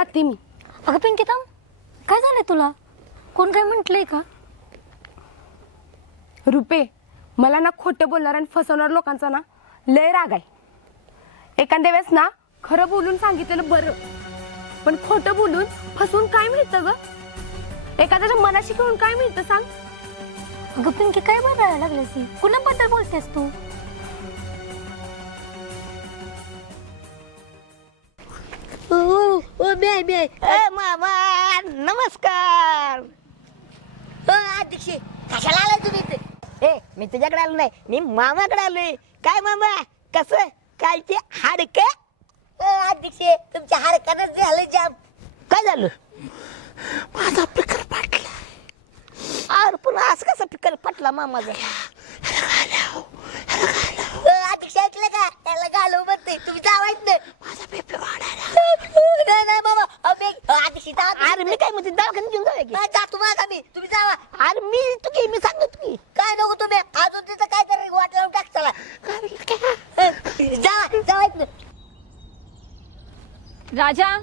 जाते मी. अगं पिंकिता, काय झालंय तुला? कोण काय म्हंटलंय का? रुपे, मला ना खोटं बोलणार आणि फसवणार लोकांचा ना लय राग आहे. एखाद्या वेळेस ना खरं बोलून सांगितलेलं बरं, पण खोटं बोलून फसवून काय मिळतं ग? एखाद्याच्या मनाशी घेऊन काय मिळतं सांग? अगं पिंकी, काय बघायला लागलीस? कुणाबद्दल बोलतेस तू? मामा नमस्कार. अध्यक्ष कशाला आलाय तुम्ही इथे? मी तुझ्याकडे आलो नाही, मी मामाकडे आलोय. काय मामा, कसं काय ते हाडक? अध्यक्ष तुमच्या हाडकानच झालं जाम. काय झालं? माझा पिकर फाटला. अरे पण असं कसं पिकर फाटला मामाचा? अध्यक्ष ऐकलं का? त्याला घालव म्हणते, तुम्ही जावायच नाही. माझा पेपर वाढायला नाही बाबा. अरे मी काय म्हणते, दवाखान्यात घेऊन जाऊया की? जातो माझा मी, तुम्ही जावा. अरे मी सांगतो की काय नको तुम्ही अजून तिथं काय तरी वाट लावून टाक. चला जावा जावायच नाही. राजा